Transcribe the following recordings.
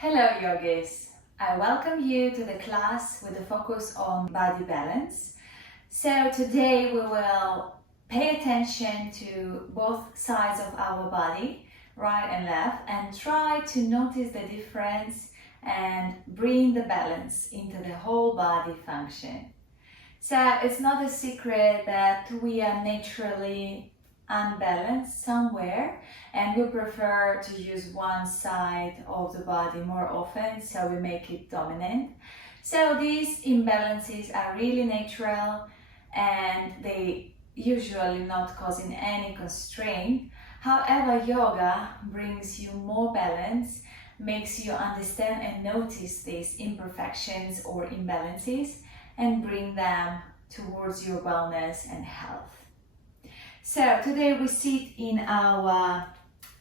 Hello yogis, I welcome you to the class with a focus on body balance. So today we will pay attention to both sides of our body, right and left, and try to notice the difference and bring the balance into the whole body function. So it's not a secret that we are naturally unbalanced somewhere, and we prefer to use one side of the body more often, so we make it dominant. So these imbalances are really natural and they usually not causing any constraint. However, yoga brings you more balance, makes you understand and notice these imperfections or imbalances and bring them towards your wellness and health. So today we sit in our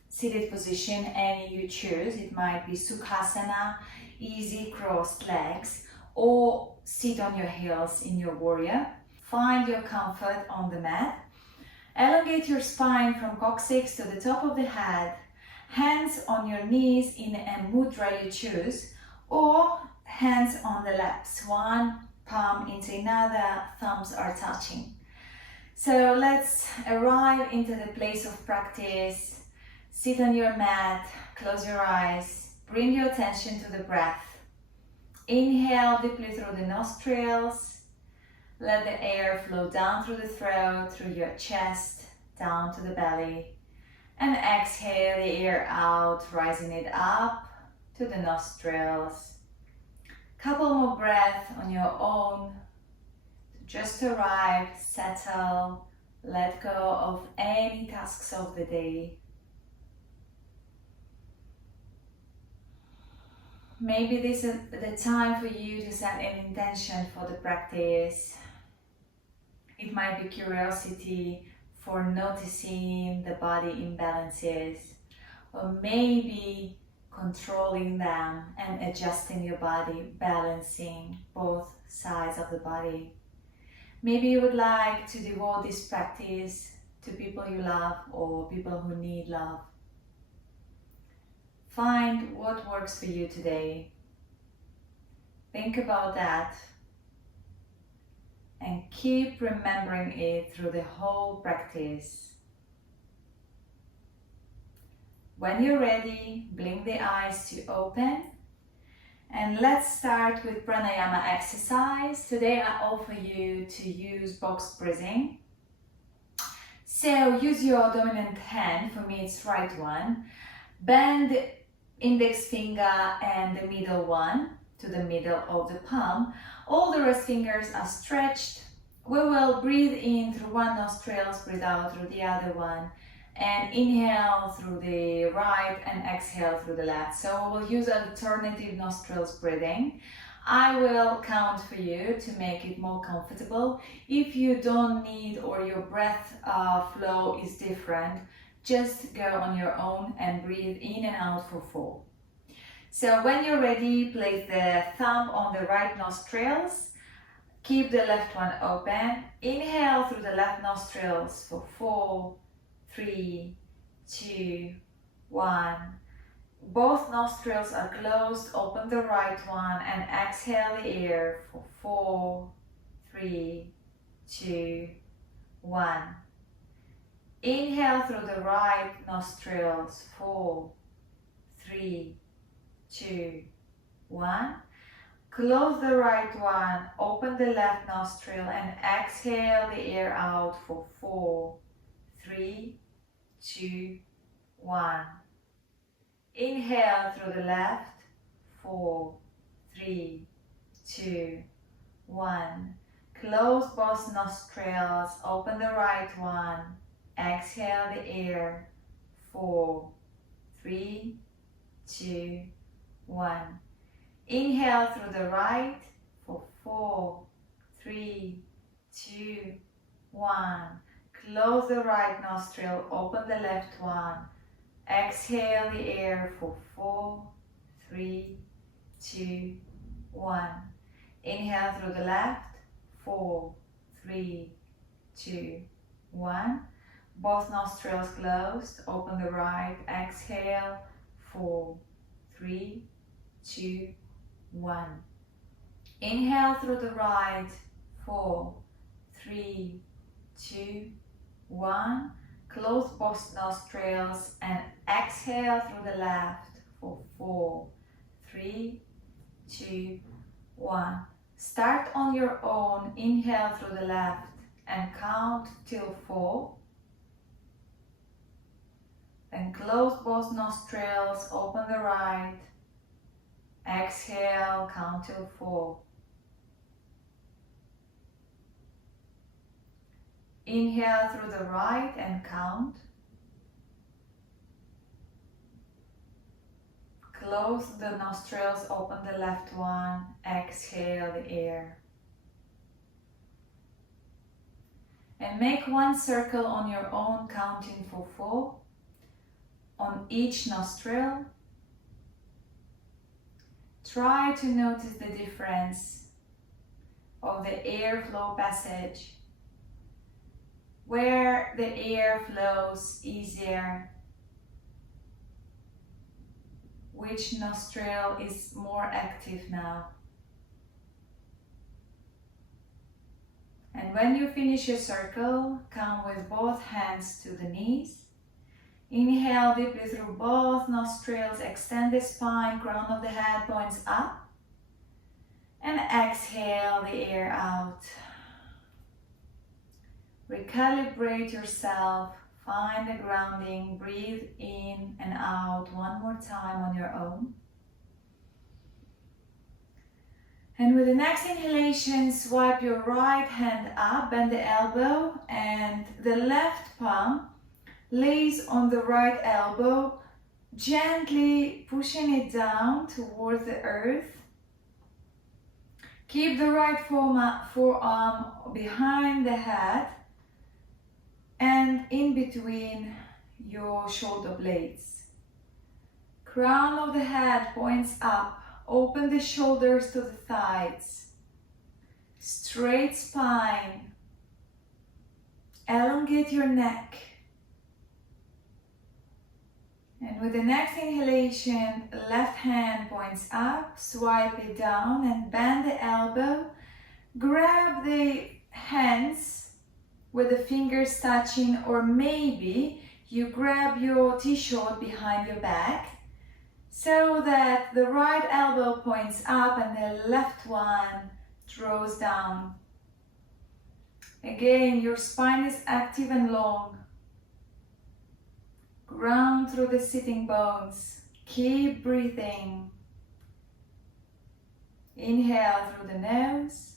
seated position, any you choose. It might be Sukhasana, easy crossed legs, or sit on your heels in your warrior. Find your comfort on the mat. Elongate your spine from coccyx to the top of the head. Hands on your knees in a mudra you choose, or hands on the laps. One palm into another, thumbs are touching. So let's arrive into the place of practice. Sit on your mat, close your eyes, bring your attention to the breath. Inhale deeply through the nostrils. Let the air flow down through the throat, through your chest, down to the belly. And exhale the air out, rising it up to the nostrils. Couple more breaths on your own. Just arrive, settle, let go of any tasks of the day. Maybe this is the time for you to set an intention for the practice. It might be curiosity for noticing the body imbalances, or maybe controlling them and adjusting your body, balancing both sides of the body. Maybe you would like to devote this practice to people you love or people who need love. Find what works for you today. Think about that and keep remembering it through the whole practice. When you're ready, blink the eyes to open. And let's start with pranayama exercise. Today I offer you to use box breathing. So use your dominant hand, for me it's right one. Bend the index finger and the middle one to the middle of the palm. All the rest fingers are stretched. We will breathe in through one nostril, breathe out through the other one. And inhale through the right and exhale through the left. So we'll use alternative nostrils breathing. I will count for you to make it more comfortable. If you don't need or your breath flow is different, just go on your own and breathe in and out for 4. So when you're ready, place the thumb on the right nostrils. Keep the left one open. Inhale through the left nostrils for 4, 3, 2, 1. Both nostrils are closed. Open the right one and exhale the air for 4, 3, 2, 1. Inhale through the right nostrils, 4, 3, 2, 1. Close the right one, open the left nostril and exhale the air out for 4, 3, 2, 1. Inhale through the left, 4, 3, 2, 1. Close both nostrils, open the right one. Exhale the air, 4, 3, 2, 1. Inhale through the right for 4, 3, 2, 1. Close the right nostril, open the left one. Exhale the air for 4, 3, 2, 1. Inhale through the left, 4, 3, 2, 1. Both nostrils closed, open the right, exhale, 4, 3, 2, 1. Inhale through the right, 4, 3, 2, 1. Close both nostrils and exhale through the left for 4, 3, 2, 1. Start on your own. Inhale through the left and count till 4. Then close both nostrils, open the right. Exhale, count till 4. Inhale through the right and count. Close the nostrils, open the left one. Exhale the air. And make one circle on your own, counting for 4 on each nostril. Try to notice the difference of the airflow passage, where the air flows easier, which nostril is more active now. And when you finish your circle, come with both hands to the knees. Inhale deeply through both nostrils, extend the spine, crown of the head points up. And exhale the air out. Recalibrate yourself, find the grounding, breathe in and out one more time on your own. And with the next inhalation, swipe your right hand up, bend the elbow, and the left palm lays on the right elbow, gently pushing it down towards the earth. Keep the right forearm behind the head and in between your shoulder blades. Crown of the head points up. Open the shoulders to the thighs. Straight spine. Elongate your neck. And with the next inhalation, left hand points up, swipe it down and bend the elbow. Grab the hands with the fingers touching, or maybe you grab your t-shirt behind your back so that the right elbow points up and the left one draws down. Again, your spine is active and long. Ground through the sitting bones. Keep breathing. Inhale through the nose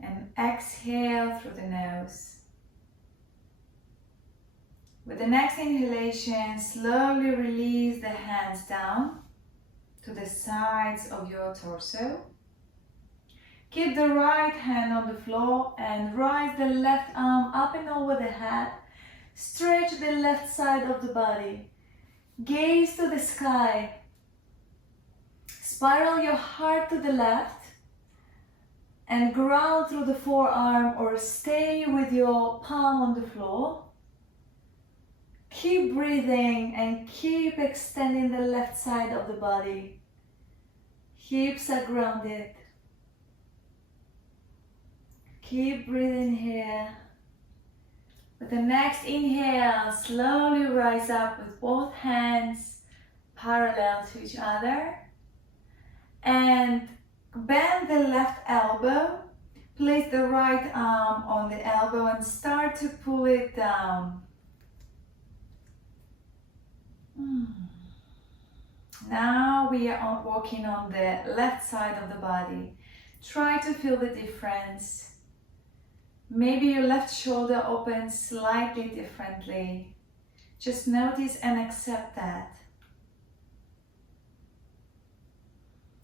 and exhale through the nose. With the next inhalation, slowly release the hands down to the sides of your torso. Keep the right hand on the floor and rise the left arm up and over the head. Stretch the left side of the body. Gaze to the sky. Spiral your heart to the left and ground through the forearm, or stay with your palm on the floor. Keep breathing and keep extending the left side of the body. Hips are grounded. Keep breathing here. With the next inhale, slowly rise up with both hands parallel to each other. And bend the left elbow. Place the right arm on the elbow and start to pull it down. Now we are walking on the left side of the body. Try to feel the difference. Maybe your left shoulder opens slightly differently. Just notice and accept that.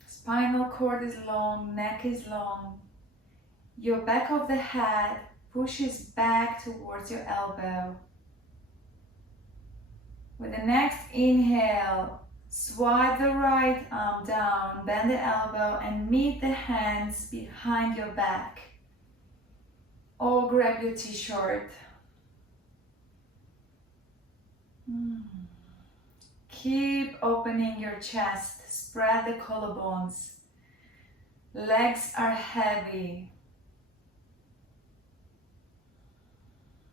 Spinal cord is long, neck is long. Your back of the head pushes back towards your elbow. With the next inhale, swipe the right arm down, bend the elbow and meet the hands behind your back. Or grab your t-shirt. Keep opening your chest, spread the collarbones. Legs are heavy.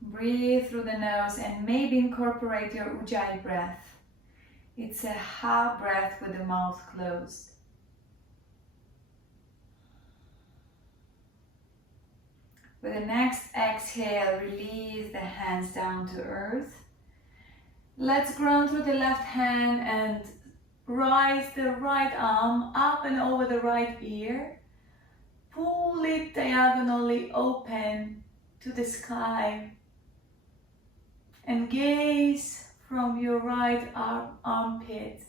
Breathe through the nose and maybe incorporate your Ujjayi breath. It's a half breath with the mouth closed. With the next exhale, release the hands down to earth. Let's ground through the left hand and rise the right arm up and over the right ear. Pull it diagonally open to the sky and gaze from your right armpit.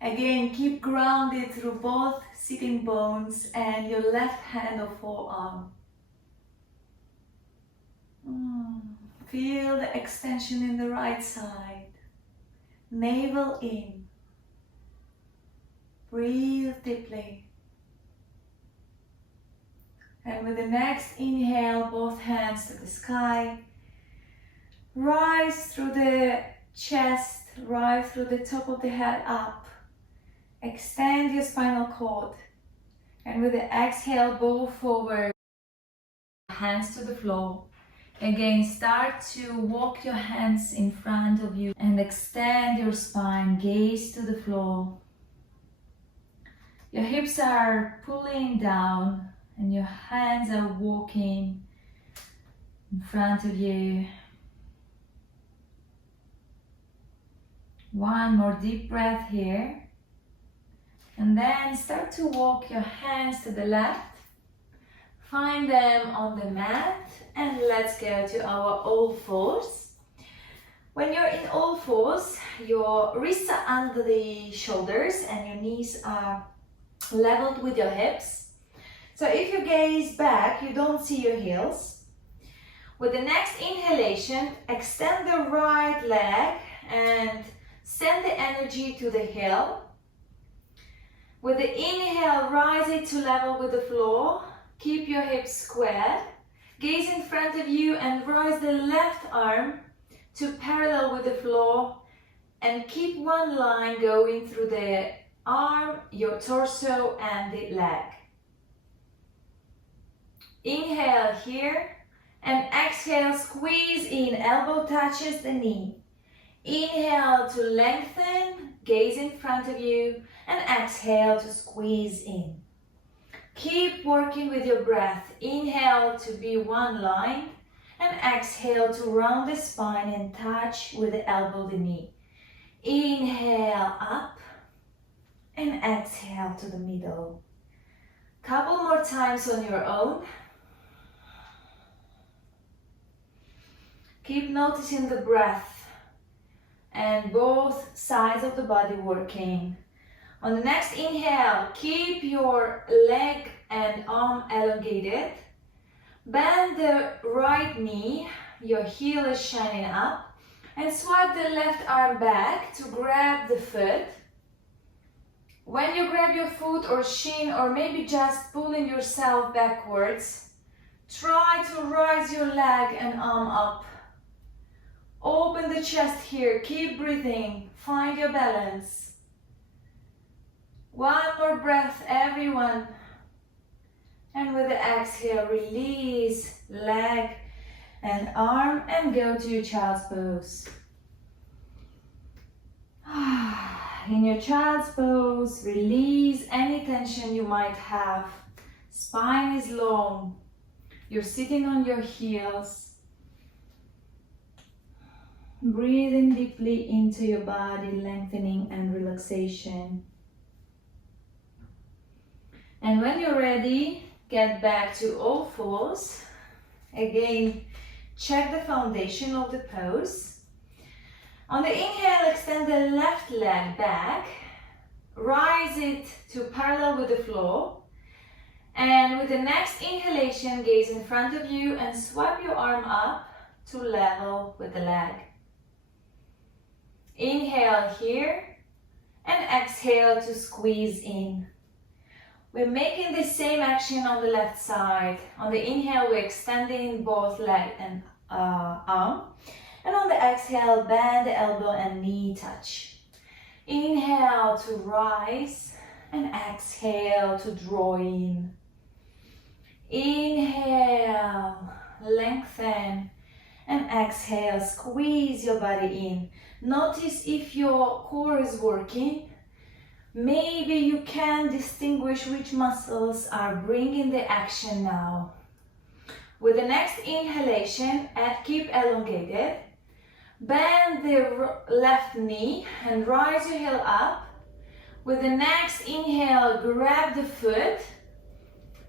Again, keep grounded through both sitting bones and your left hand or forearm. Feel the extension in the right side. Navel in. Breathe deeply. And with the next inhale, both hands to the sky. Rise through the chest, rise through the top of the head up. Extend your spinal cord. And with the exhale, bow forward. Hands to the floor. Again, start to walk your hands in front of you and extend your spine, gaze to the floor. Your hips are pulling down and your hands are walking in front of you. One more deep breath here. And then start to walk your hands to the left. Find them on the mat and let's go to our all fours. When you're in all fours, your wrists are under the shoulders and your knees are leveled with your hips. So if you gaze back, you don't see your heels. With the next inhalation, extend the right leg and send the energy to the heel. With the inhale, rise it to level with the floor. Keep your hips squared. Gaze in front of you and rise the left arm to parallel with the floor and keep one line going through the arm, your torso and the leg. Inhale here and exhale, squeeze in, elbow touches the knee. Inhale to lengthen, gaze in front of you and exhale to squeeze in. Keep working with your breath. Inhale to be one line and exhale to round the spine and touch with the elbow the knee. Inhale up and exhale to the middle. Couple more times on your own. Keep noticing the breath and both sides of the body working. On the next inhale, keep your leg and arm elongated. Bend the right knee, your heel is shining up, and swipe the left arm back to grab the foot. When you grab your foot or shin, or maybe just pulling yourself backwards, try to rise your leg and arm up. Open the chest here, keep breathing, find your balance. One more breath, everyone. And with the exhale, release leg and arm and go to your child's pose. In your child's pose, release any tension you might have. Spine is long. You're sitting on your heels. Breathing deeply into your body, lengthening and relaxation. And when you're ready, get back to all fours. Again, check the foundation of the pose. On the inhale, extend the left leg back. Rise it to parallel with the floor. And with the next inhalation, gaze in front of you and swipe your arm up to level with the leg. Inhale here and exhale to squeeze in. We're making the same action on the left side. On the inhale, we're extending both leg and arm. And on the exhale, bend the elbow and knee touch. Inhale to rise and exhale to draw in. Inhale, lengthen, and exhale, squeeze your body in. Notice if your core is working. Maybe you can distinguish which muscles are bringing the action now. With the next inhalation, keep elongated. Bend the left knee and rise your heel up. With the next inhale, grab the foot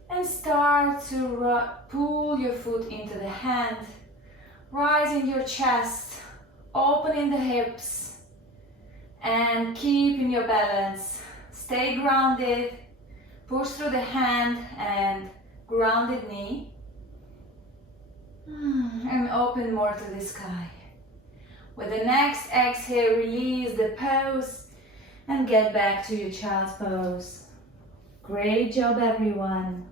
and start to pull your foot into the hand. Rising your chest, opening the hips, and keeping your balance. Stay grounded, push through the hand and grounded knee. And open more to the sky. With the next exhale, release the pose and get back to your child's pose. Great job, everyone.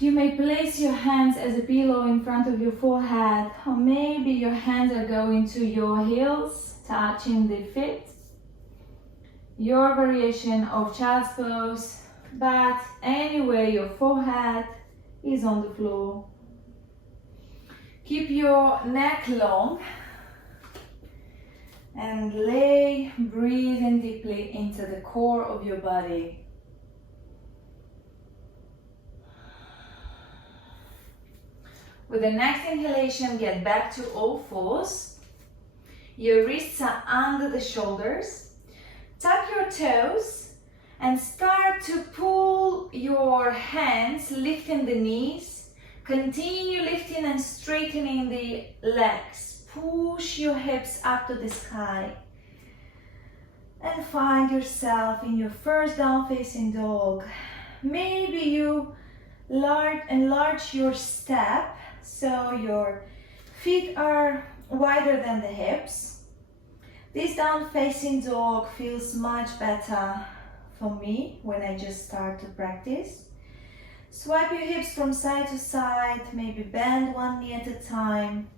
You may place your hands as a pillow in front of your forehead, or maybe your hands are going to your heels, touching the feet. Your variation of child's pose, but anyway, your forehead is on the floor. Keep your neck long and lay breathing deeply into the core of your body. With the next inhalation, get back to all fours. Your wrists are under the shoulders. Tuck your toes and start to pull your hands, lifting the knees. Continue lifting and straightening the legs. Push your hips up to the sky. And find yourself in your first down facing dog. Maybe you enlarge your step so your feet are wider than the hips. This down facing dog feels much better for me when I just start to practice. Swipe your hips from side to side, maybe bend one knee at a time.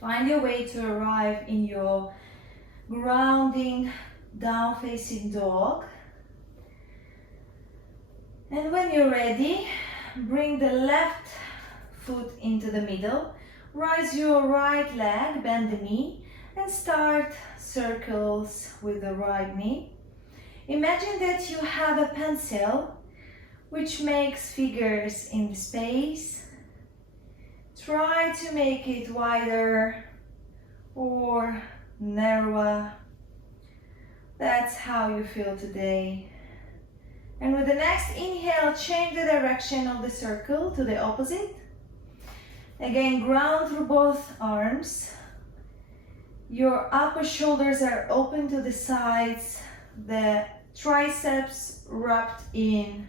Find your way to arrive in your grounding down facing dog. And when you're ready, bring the left foot into the middle. Rise your right leg, bend the knee, and start circles with the right knee. Imagine that you have a pencil which makes figures in space. Try to make it wider or narrower. That's how you feel today. And with the next inhale, change the direction of the circle to the opposite. Again, ground through both arms. Your upper shoulders are open to the sides, the triceps wrapped in.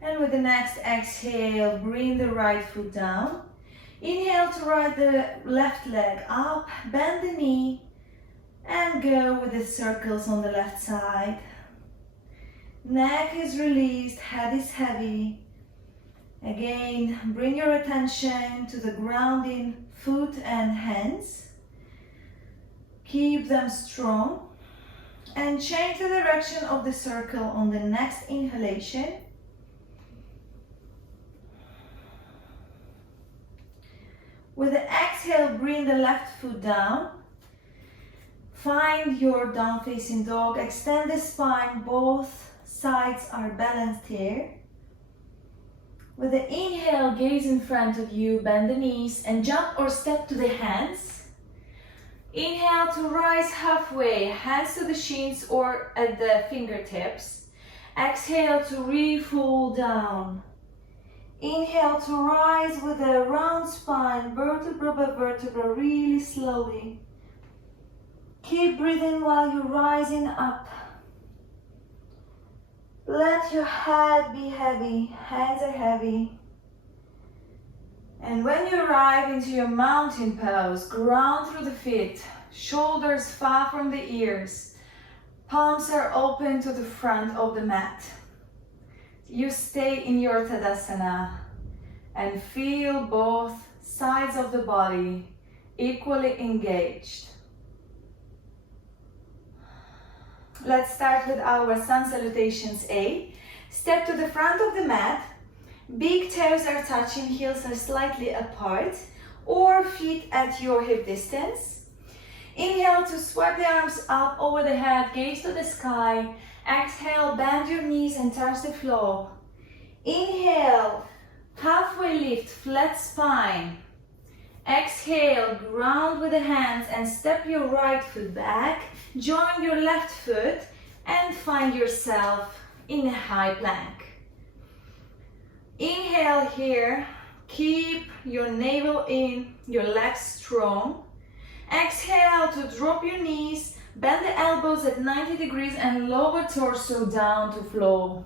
And with the next exhale, bring the right foot down. Inhale to ride the left leg up, bend the knee, and go with the circles on the left side. Neck is released, head is heavy. Again, bring your attention to the grounding foot and hands. Keep them strong. And change the direction of the circle on the next inhalation. With the exhale, bring the left foot down. Find your down facing dog. Extend the spine. Both sides are balanced here. With the inhale, gaze in front of you, bend the knees and jump or step to the hands. Inhale to rise halfway, hands to the shins or at the fingertips. Exhale to re-fold down. Inhale to rise with a round spine, vertebra by vertebra, really slowly. Keep breathing while you're rising up. Let your head be heavy, hands are heavy. And when you arrive into your mountain pose, ground through the feet, shoulders far from the ears, palms are open to the front of the mat. You stay in your Tadasana and feel both sides of the body equally engaged. Let's start with our sun salutations A. Step to the front of the mat. Big toes are touching, heels are slightly apart, or feet at your hip distance. Inhale to sweep the arms up over the head, gaze to the sky. Exhale, bend your knees and touch the floor. Inhale, halfway lift, flat spine. Exhale, ground with the hands and step your right foot back. Join your left foot and find yourself in a high plank. Inhale here, keep your navel in, your legs strong. Exhale to drop your knees, bend the elbows at 90 degrees and lower torso down to floor.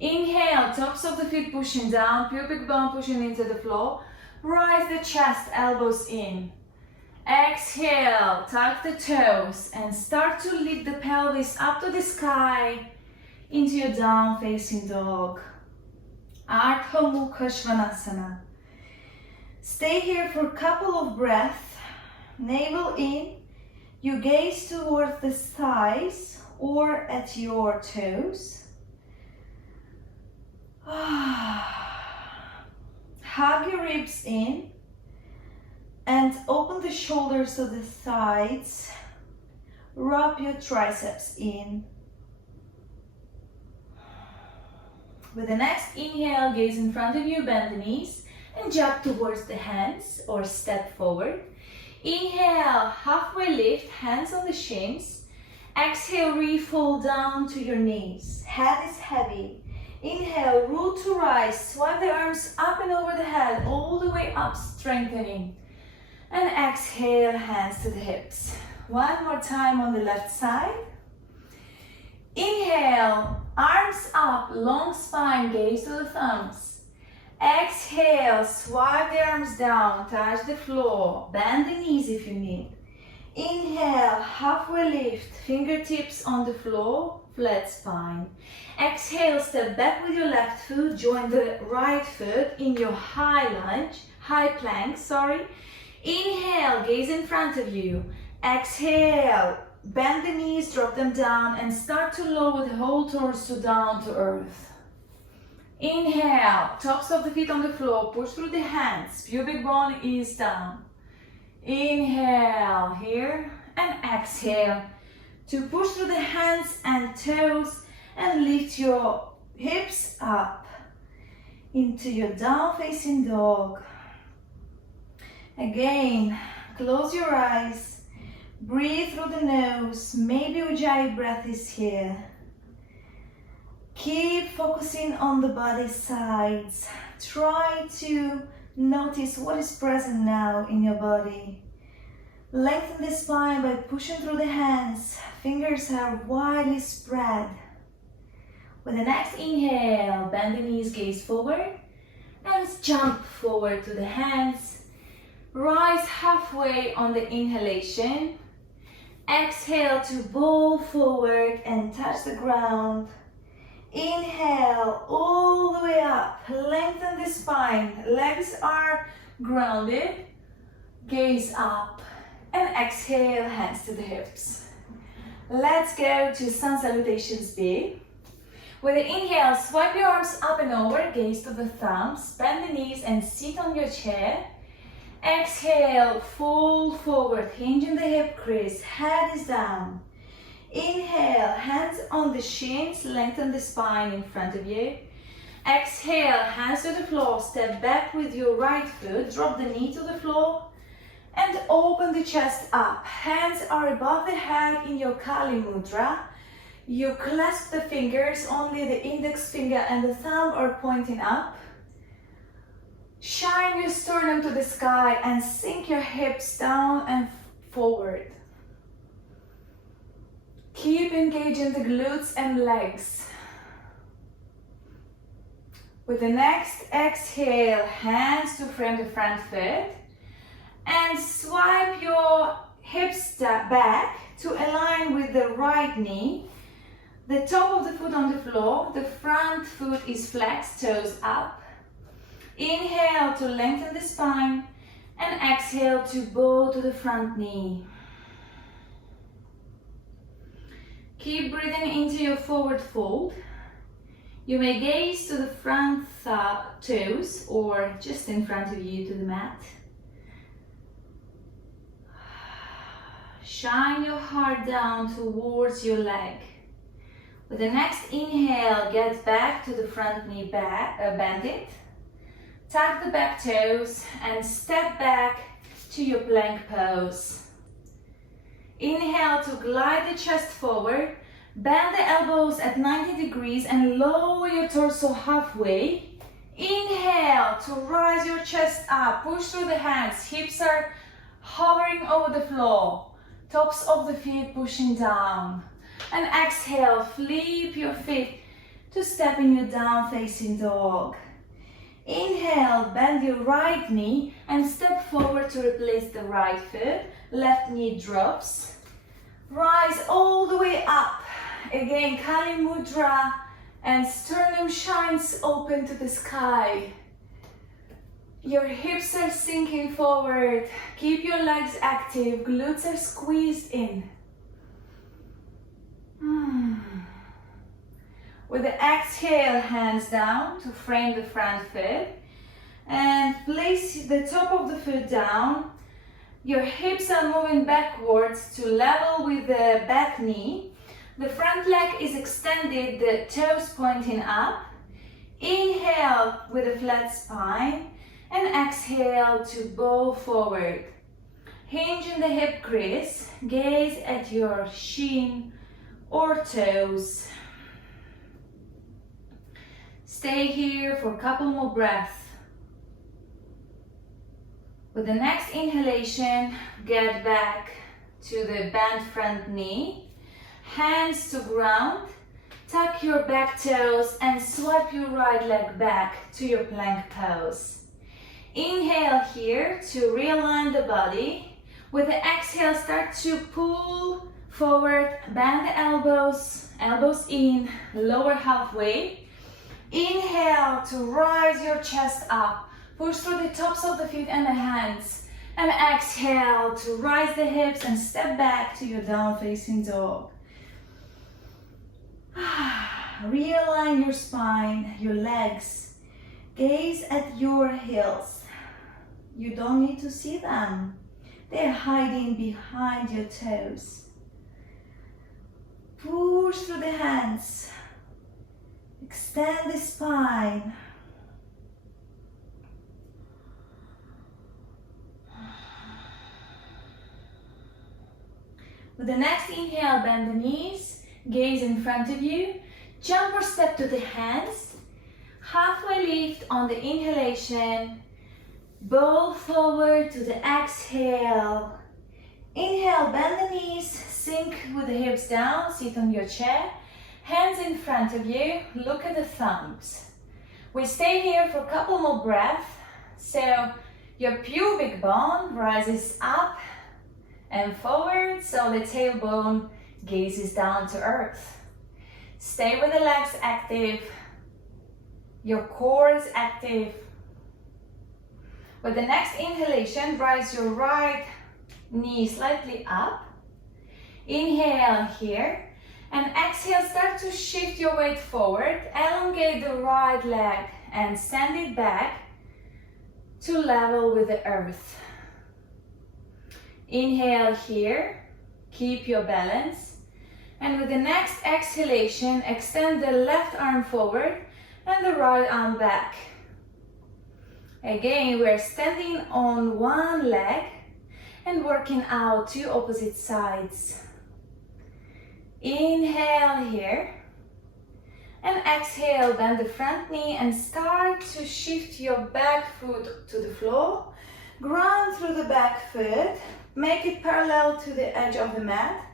Inhale, tops of the feet pushing down, pubic bone pushing into the floor. Rise the chest, elbows in. Exhale, tuck the toes and start to lift the pelvis up to the sky into your down facing dog. Ardha Mukha Svanasana. Stay here for a couple of breaths. Navel in. You gaze towards the thighs or at your toes. Hug your ribs in and open the shoulders to the sides. Wrap your triceps in. With the next inhale, gaze in front of you, bend the knees and jump towards the hands or step forward. Inhale, halfway lift, hands on the shins. Exhale, re-fold down to your knees. Head is heavy. Inhale, root to rise, swipe the arms up and over the head, all the way up, strengthening. And exhale, hands to the hips. One more time on the left side. Inhale, arms up, long spine, gaze to the thumbs. Exhale, swipe the arms down, touch the floor, bend the knees if you need. Inhale, halfway lift, fingertips on the floor, flat spine. Exhale, step back with your left foot, join the right foot in your high plank. Inhale, gaze in front of you. Exhale, bend the knees, drop them down and start to lower the whole torso down to earth. Inhale, tops of the feet on the floor, push through the hands, pubic bone is down. Inhale here and exhale to push through the hands and toes and lift your hips up into your down facing dog. Again, close your eyes, breathe through the nose, maybe Ujjayi breath is here. Keep focusing on the body sides. Try to notice what is present now in your body. Lengthen the spine by pushing through the hands. Fingers are widely spread. With the next inhale, bend the knees, gaze forward, and jump forward to the hands. Rise halfway on the inhalation. Exhale to bow forward and touch the ground. Inhale all the way up, lengthen the spine, legs are grounded, gaze up, and exhale, hands to the hips. Let's go to sun salutations B. With the inhale, swipe your arms up and over, gaze to the thumbs, bend the knees and sit on your chair. Exhale, fold forward, hinging the hip crease, head is down. Inhale, hands on the shins, lengthen the spine in front of you. Exhale, hands to the floor, step back with your right foot, drop the knee to the floor and open the chest up. Hands are above the head in your Kali Mudra. You clasp the fingers, only the index finger and the thumb are pointing up. Shine your sternum to the sky and sink your hips down and forward. Keep engaging the glutes and legs. With the next exhale, hands to frame the front foot and swipe your hips back to align with the right knee. The top of the foot on the floor, the front foot is flexed, toes up. Inhale to lengthen the spine and exhale to bow to the front knee. Keep breathing into your forward fold. You may gaze to the front toes or just in front of you to the mat. Shine your heart down towards your leg. With the next inhale, get back to the front knee, bend it. Tuck the back toes and step back to your plank pose. Inhale to glide the chest forward. Bend the elbows at 90 degrees and lower your torso halfway. Inhale to rise your chest up. Push through the hands. Hips are hovering over the floor. Tops of the feet pushing down. And exhale, flip your feet to step in your down facing dog. Inhale, bend your right knee and step forward to replace the right foot. Left knee drops. Rise all the way up. Again, Kali Mudra and sternum shines open to the sky. Your hips are sinking forward. Keep your legs active. Glutes are squeezed in. With the exhale, hands down to frame the front foot. And place the top of the foot down. Your hips are moving backwards to level with the back knee. The front leg is extended, the toes pointing up. Inhale with a flat spine and exhale to bow forward. Hinge in the hip crease, gaze at your shin or toes. Stay here for a couple more breaths. With the next inhalation, get back to the bent front knee. Hands to ground, tuck your back toes and swipe your right leg back to your plank pose. Inhale here to realign the body. With the exhale, start to pull forward, bend the elbows, elbows in, lower halfway. Inhale to rise your chest up, push through the tops of the feet and the hands. And exhale to rise the hips and step back to your down facing dog. Realign your spine, your legs. Gaze at your heels. You don't need to see them. They're hiding behind your toes. Push through the hands. Extend the spine. With the next inhale, bend the knees. Gaze in front of you, jump or step to the hands, halfway lift on the inhalation, bow forward to the exhale. Inhale, bend the knees, sink with the hips down, sit on your chair, hands in front of you, look at the thumbs. We stay here for a couple more breaths, so your pubic bone rises up and forward, so the tailbone gazes down to earth. Stay with the legs active. Your core is active. With the next inhalation, rise your right knee slightly up. Inhale here. And exhale, start to shift your weight forward. Elongate the right leg and send it back to level with the earth. Inhale here. Keep your balance. And with the next exhalation, extend the left arm forward and the right arm back. Again, we're standing on one leg and working out two opposite sides. Inhale here. And exhale, bend the front knee and start to shift your back foot to the floor. Ground through the back foot. Make it parallel to the edge of the mat.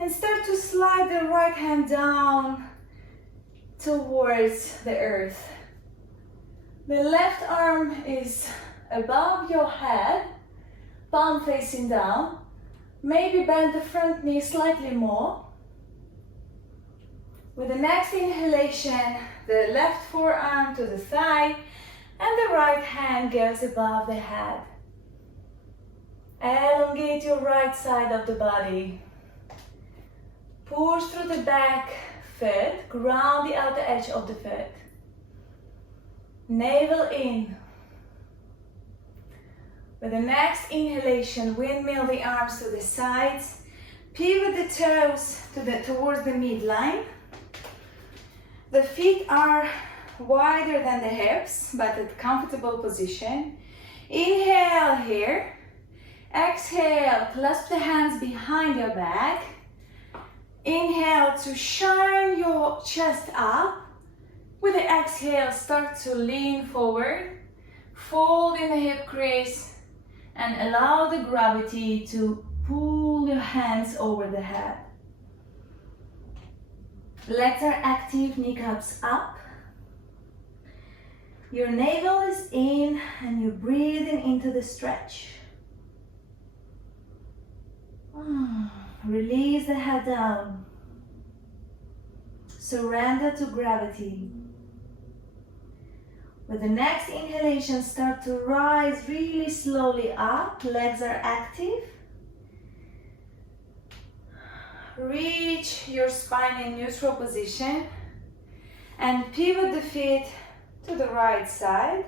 And start to slide the right hand down towards the earth. The left arm is above your head, palm facing down. Maybe bend the front knee slightly more. With the next inhalation, the left forearm to the thigh and the right hand goes above the head. Elongate your right side of the body. Push through the back foot, ground the outer edge of the foot. Navel in. With the next inhalation, windmill the arms to the sides. Pivot the toes towards the midline. The feet are wider than the hips, but at comfortable position. Inhale here. Exhale, clasp the hands behind your back. Inhale to shine your chest up. With the exhale, start to lean forward. Fold in the hip crease and allow the gravity to pull your hands over the head. Legs are active, kneecaps up. Your navel is in and you're breathing into the stretch. Release the head down. Surrender to gravity. With the next inhalation, start to rise really slowly up. Legs are active. Reach your spine in neutral position and pivot the feet to the right side.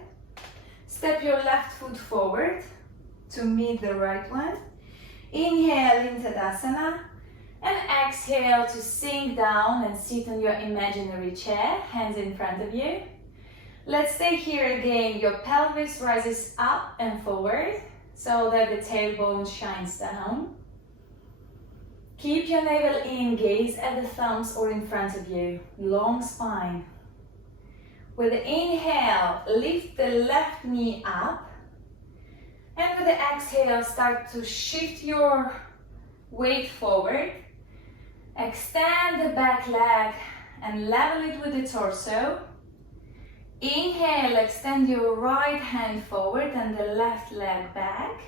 Step your left foot forward to meet the right one. Inhale into Tadasana and exhale to sink down and sit on your imaginary chair, hands in front of you. Let's stay here again. Your pelvis rises up and forward so that the tailbone shines down. Keep your navel in, gaze at the thumbs or in front of you, long spine. With the inhale, lift the left knee up. And with the exhale, start to shift your weight forward. Extend the back leg and level it with the torso. Inhale, extend your right hand forward and the left leg back.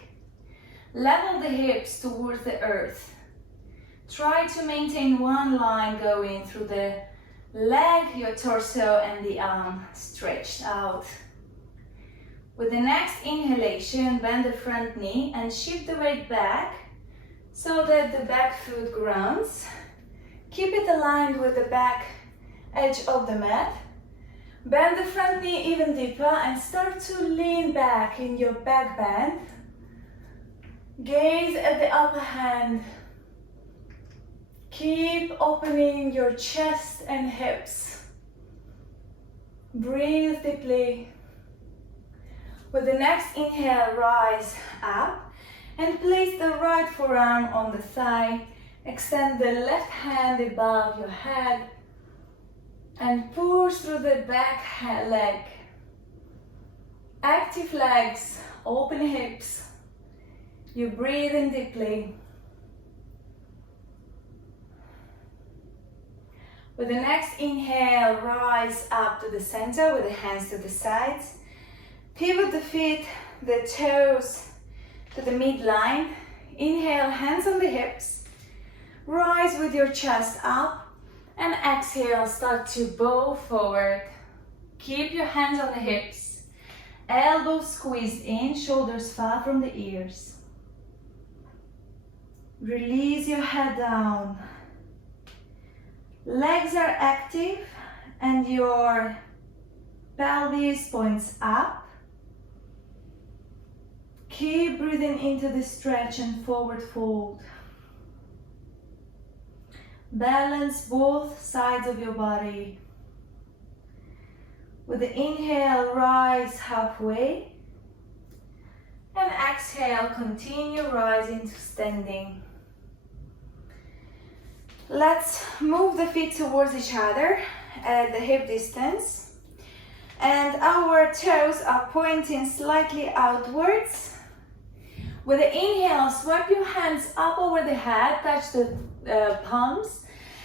Level the hips towards the earth. Try to maintain one line going through the leg, your torso and the arm stretched out. With the next inhalation, bend the front knee and shift the weight back so that the back foot grounds. Keep it aligned with the back edge of the mat. Bend the front knee even deeper and start to lean back in your back bend. Gaze at the upper hand. Keep opening your chest and hips. Breathe deeply. With the next inhale, rise up and place the right forearm on the thigh. Extend the left hand above your head and push through the back leg. Active legs, open hips. You breathe in deeply. With the next inhale, rise up to the center with the hands to the sides. Pivot the feet, the toes to the midline. Inhale, hands on the hips. Rise with your chest up and exhale, start to bow forward. Keep your hands on the hips. Elbows squeezed in, shoulders far from the ears. Release your head down. Legs are active and your pelvis points up. Keep breathing into the stretch and forward fold. Balance both sides of your body. With the inhale, rise halfway. And exhale, continue rising to standing. Let's move the feet towards each other at the hip distance. And our toes are pointing slightly outwards. With the inhale, swipe your hands up over the head, touch the palms.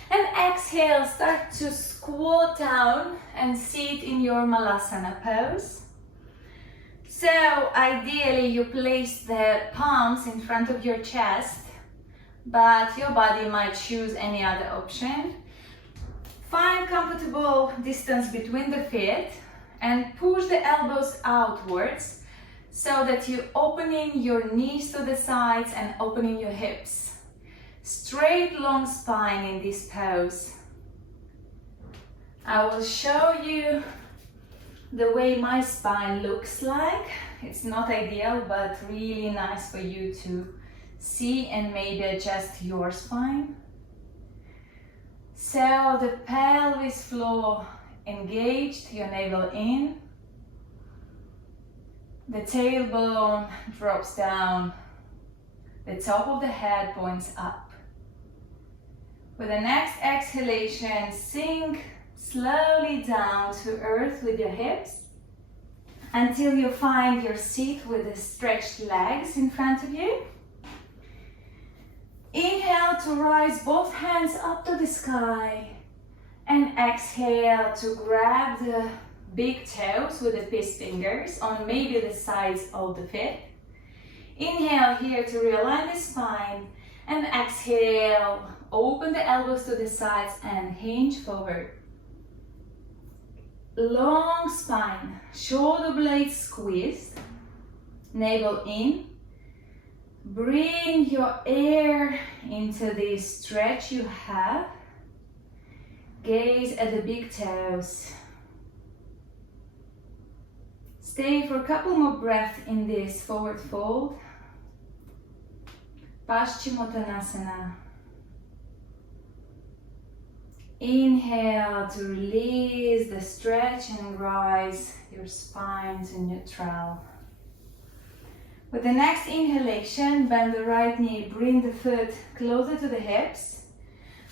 And exhale, start to squat down and sit in your Malasana pose. So ideally you place the palms in front of your chest, but your body might choose any other option. Find comfortable distance between the feet and push the elbows outwards so that you're opening your knees to the sides and opening your hips. Straight long spine in this pose. I will show you the way my spine looks like. It's not ideal, but really nice for you to see and maybe adjust your spine. So the pelvis floor engaged, your navel in. The tailbone drops down. The top of the head points up. With the next exhalation, sink slowly down to earth with your hips until you find your seat with the stretched legs in front of you. Inhale to rise both hands up to the sky and exhale to grab the big toes with the fist fingers on maybe the sides of the feet. Inhale here to realign the spine and exhale, open the elbows to the sides and hinge forward. Long spine, shoulder blades squeezed, navel in. Bring your air into the stretch you have. Gaze at the big toes. Stay for a couple more breaths in this forward fold. Paschimottanasana. Inhale to release the stretch and rise your spine to neutral. With the next inhalation, bend the right knee, bring the foot closer to the hips.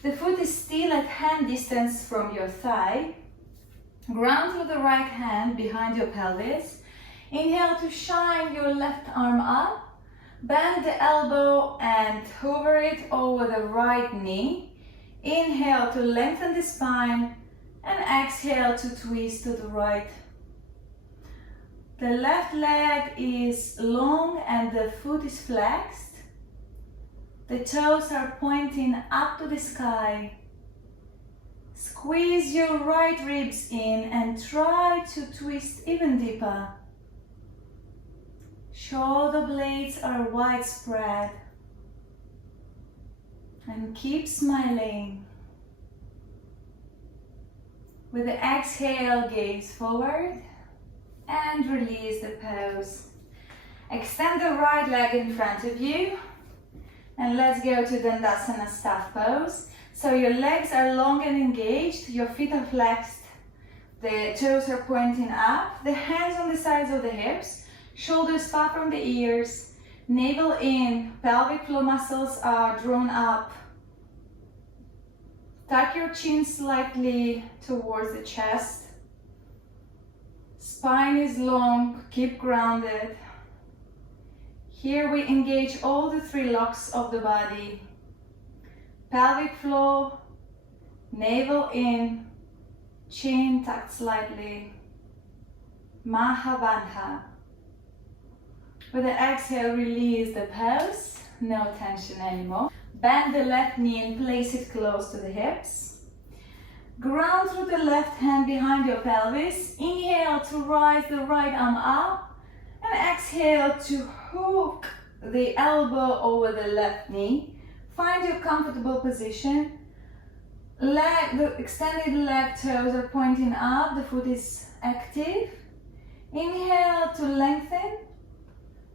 The foot is still at hand distance from your thigh. Ground through the right hand behind your pelvis. Inhale to shine your left arm up. Bend the elbow and hover it over the right knee. Inhale to lengthen the spine and exhale to twist to the right. The left leg is long and the foot is flexed. The toes are pointing up to the sky. Squeeze your right ribs in and try to twist even deeper. Shoulder blades are widespread. And keep smiling. With the exhale, gaze forward and release the pose. Extend the right leg in front of you and let's go to Dandasana staff pose. So your legs are long and engaged, your feet are flexed, the toes are pointing up, the hands on the sides of the hips, shoulders far from the ears, navel in, pelvic floor muscles are drawn up. Tuck your chin slightly towards the chest. Spine is long, keep grounded. Here we engage all the three locks of the body. Pelvic floor, navel in, chin tucked slightly. Mahabandha. With the exhale, release the pose, no tension anymore. Bend the left knee and place it close to the hips. Ground through the left hand behind your pelvis. Inhale to rise the right arm up and exhale to hook the elbow over the left knee. Find your comfortable position. The extended left toes are pointing up, the foot is active. Inhale to lengthen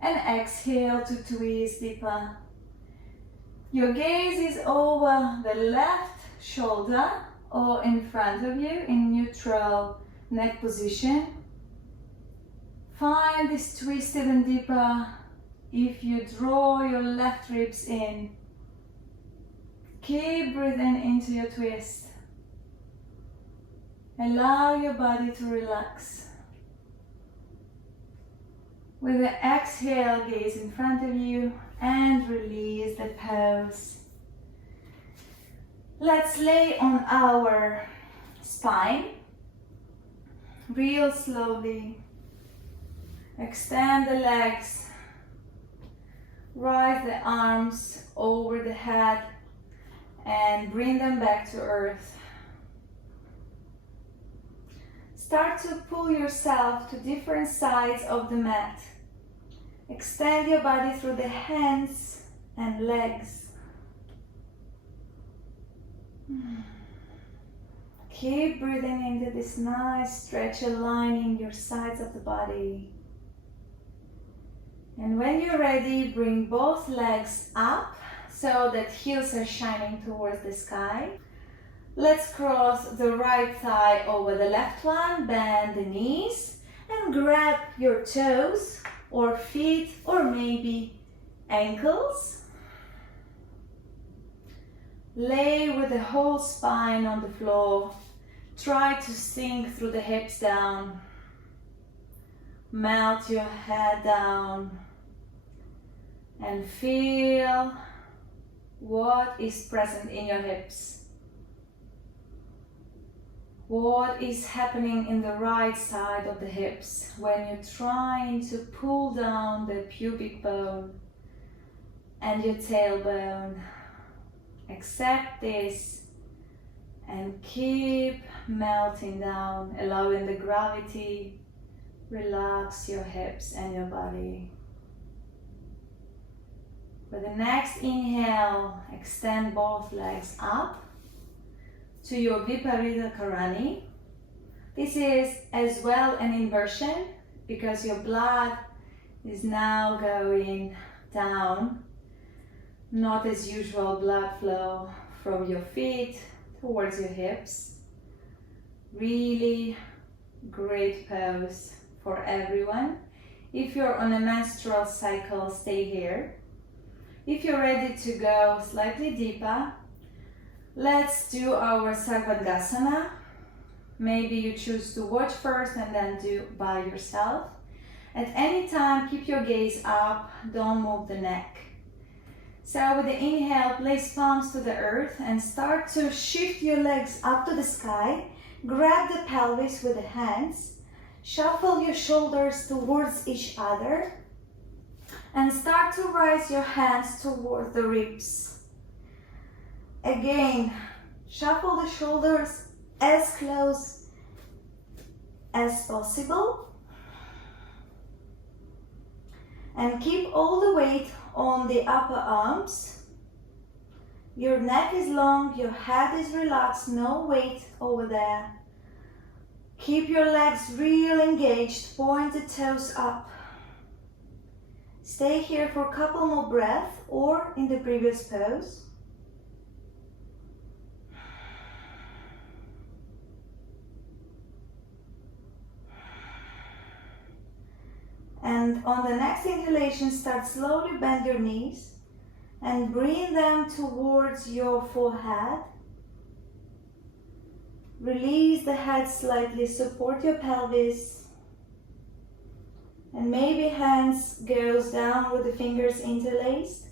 and exhale to twist deeper. Your gaze is over the left shoulder or in front of you in neutral neck position. Find this twist even deeper if you draw your left ribs in. Keep breathing into your twist. Allow your body to relax. With the exhale, gaze in front of you and release the pose. Let's lay on our spine, real slowly. Extend the legs, rise the arms over the head and bring them back to earth. start to pull yourself to different sides of the mat. Extend your body through the hands and legs. Keep breathing into this nice stretch, aligning your sides of the body. And when you're ready, bring both legs up so that heels are shining towards the sky. Let's cross the right thigh over the left one, bend the knees, and grab your toes or feet or maybe ankles. Lay with the whole spine on the floor. Try to sink through the hips down. Melt your head down and feel what is present in your hips. What is happening in the right side of the hips when you're trying to pull down the pubic bone and your tailbone. Accept this and keep melting down, allowing the gravity. Relax your hips and your body. For the next inhale, extend both legs up to your Viparita Karani. This is as well an inversion because your blood is now going down. Not as usual blood flow from your feet towards your hips. Really great pose for everyone. If you're on a menstrual cycle, stay here. If you're ready to go slightly deeper, let's do our Sarvangasana. Maybe you choose to watch first and then do by yourself. At any time, keep your gaze up, don't move the neck. So with the inhale, place palms to the earth and start to shift your legs up to the sky. Grab the pelvis with the hands. Shuffle your shoulders towards each other. And start to rise your hands toward the ribs. Again, shuffle the shoulders as close as possible. And keep all the weight on the upper arms. Your neck is long, your head is relaxed, no weight over there. Keep your legs real engaged, point the toes up. Stay here for a couple more breaths or in the previous pose. And on the next inhalation, start slowly bend your knees and bring them towards your forehead. Release the head slightly, support your pelvis. And maybe hands goes down with the fingers interlaced.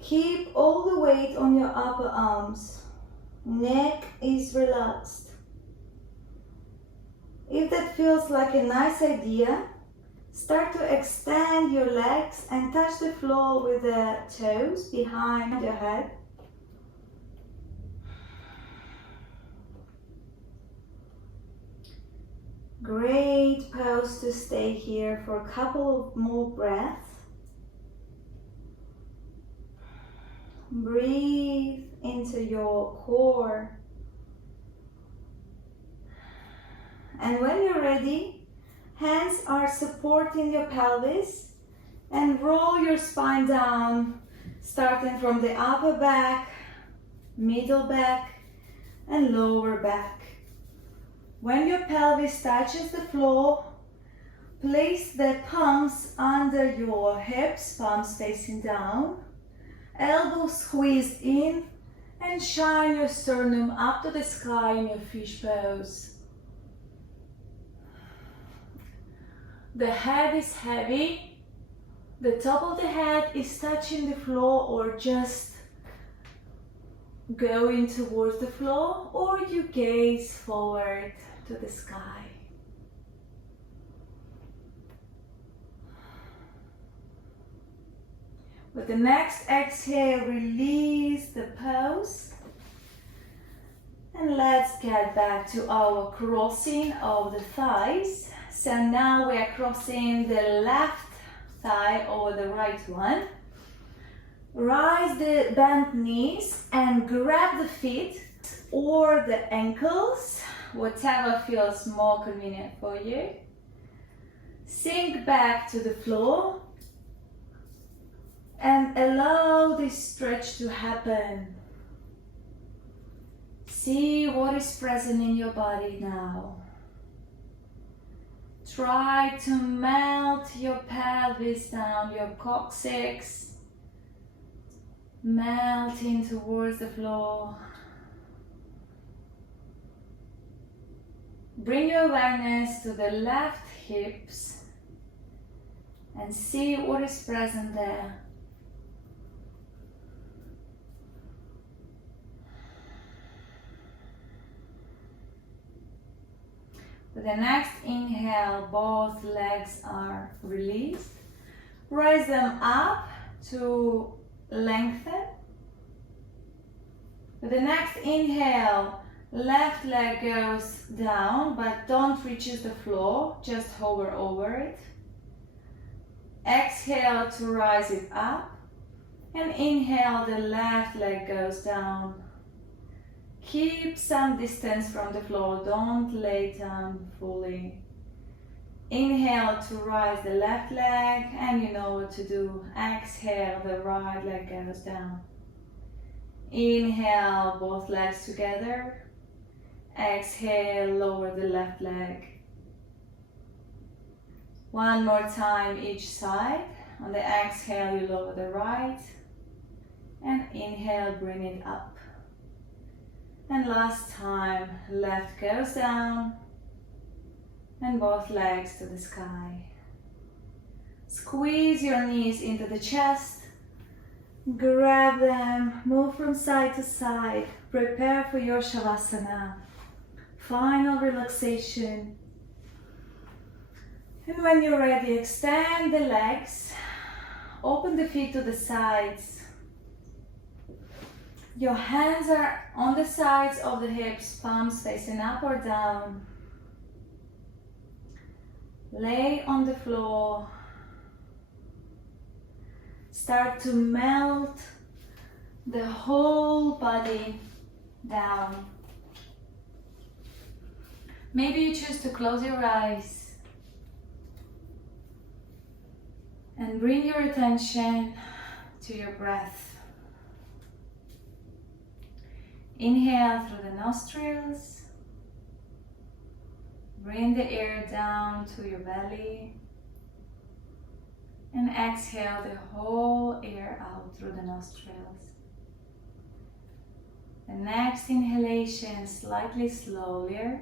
Keep all the weight on your upper arms. Neck is relaxed. If that feels like a nice idea, start to extend your legs and touch the floor with the toes behind your head. Great pose to stay here for a couple of more breaths. Breathe into your core. And when you're ready, hands are supporting your pelvis and roll your spine down, starting from the upper back, middle back, and lower back. When your pelvis touches the floor, place the palms under your hips, palms facing down, elbows squeezed in, and shine your sternum up to the sky in your fish pose. The head is heavy, the top of the head is touching the floor or just going towards the floor, or you gaze forward to the sky. With the next exhale, release the pose and let's get back to our crossing of the thighs. So now we are crossing the left thigh over the right one. Rise the bent knees and grab the feet or the ankles, whatever feels more convenient for you. Sink back to the floor and allow this stretch to happen. See what is present in your body now. Try to melt your pelvis down, your coccyx, melting towards the floor. Bring your awareness to the left hips and see what is present there. With the next inhale, both legs are released. Raise them up to lengthen. With the next inhale, left leg goes down, but don't reach the floor, just hover over it. Exhale to rise it up, and inhale, the left leg goes down. Keep some distance from the floor, don't lay down fully. Inhale to rise the left leg, and you know what to do. Exhale, the right leg goes down. Inhale, both legs together. Exhale, lower the left leg. One more time each side. On the exhale, you lower the right. And inhale, bring it up. And last time, left goes down. And both legs to the sky. Squeeze your knees into the chest. Grab them, move from side to side. Prepare for your Savasana. Final relaxation. And when you're ready, extend the legs. Open the feet to the sides. Your hands are on the sides of the hips, palms facing up or down. Lay on the floor. Start to melt the whole body down. Maybe you choose to close your eyes and bring your attention to your breath. Inhale through the nostrils. Bring the air down to your belly. And exhale the whole air out through the nostrils. The next inhalation, slightly slower.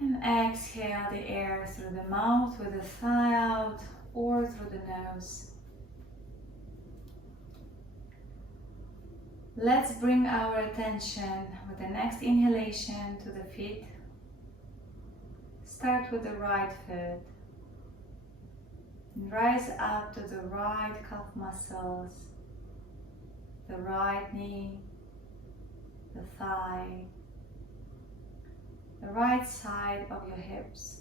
And exhale the air through the mouth with the thigh out or through the nose. Let's bring our attention with the next inhalation to the feet. Start with the right foot. And rise up to the right calf muscles, the right knee, the thigh, the right side of your hips,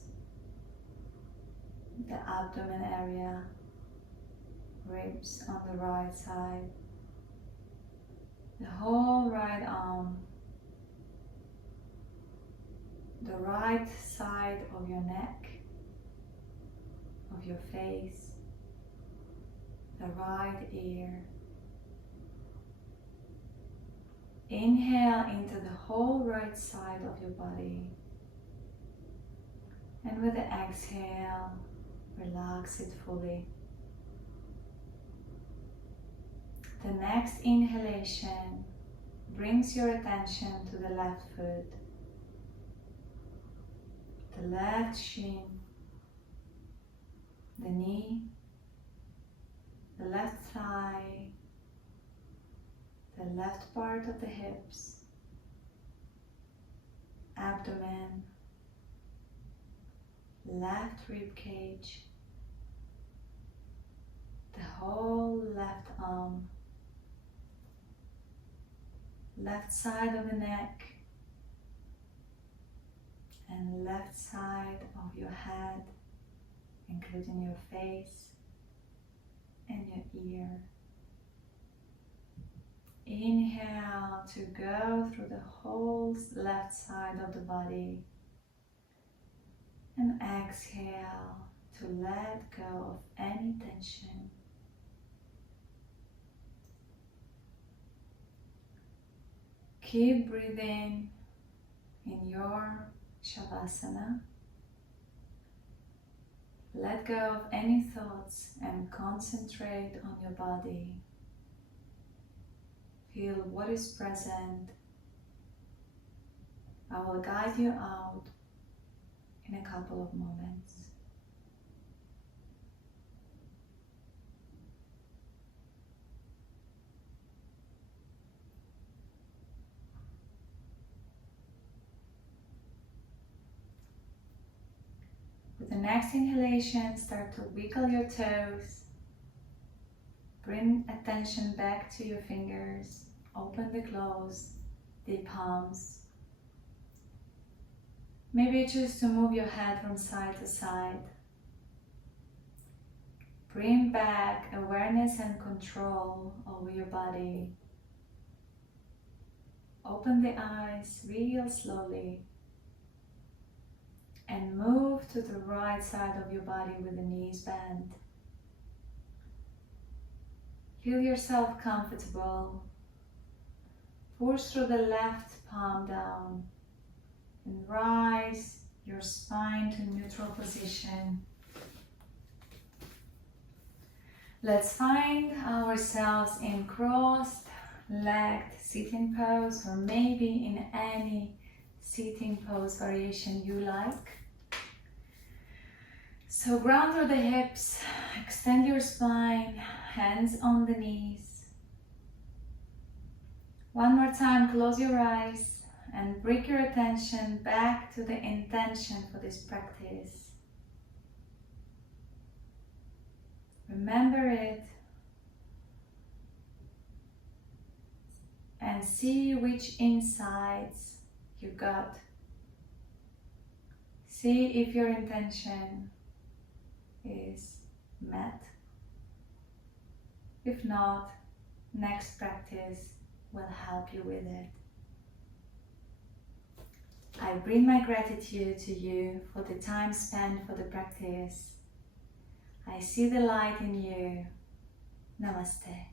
the abdomen area, ribs on the right side, the whole right arm, the right side of your neck, of your face, the right ear. Inhale into the whole right side of your body. And with the exhale, relax it fully. The next inhalation brings your attention to the left foot, the left shin, the knee, the left thigh, the left part of the hips, abdomen, left rib cage, the whole left arm, left side of the neck and left side of your head, including your face and your ear. Inhale to go through the whole left side of the body, and exhale to let go of any tension. Keep breathing in your Savasana. Let go of any thoughts and concentrate on your body. Feel what is present. I will guide you out in a couple of moments. With the next inhalation, start to wiggle your toes. Bring attention back to your fingers. Open the claws, the palms. Maybe choose to move your head from side to side. Bring back awareness and control over your body. Open the eyes real slowly and move to the right side of your body with the knees bent. Feel yourself comfortable. Push through the left palm down and rise your spine to neutral position. Let's find ourselves in crossed-legged sitting pose, or maybe in any sitting pose variation you like. So ground through the hips, extend your spine, hands on the knees. One more time, close your eyes and bring your attention back to the intention for this practice. Remember it and see which insights you got. See if your intention is met. If not, next practice will help you with it. I bring my gratitude to you for the time spent for the practice. I see the light in you. Namaste.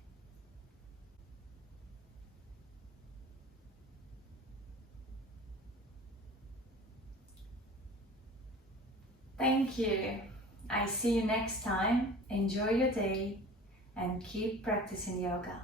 Thank you. I see you next time. Enjoy your day and keep practicing yoga.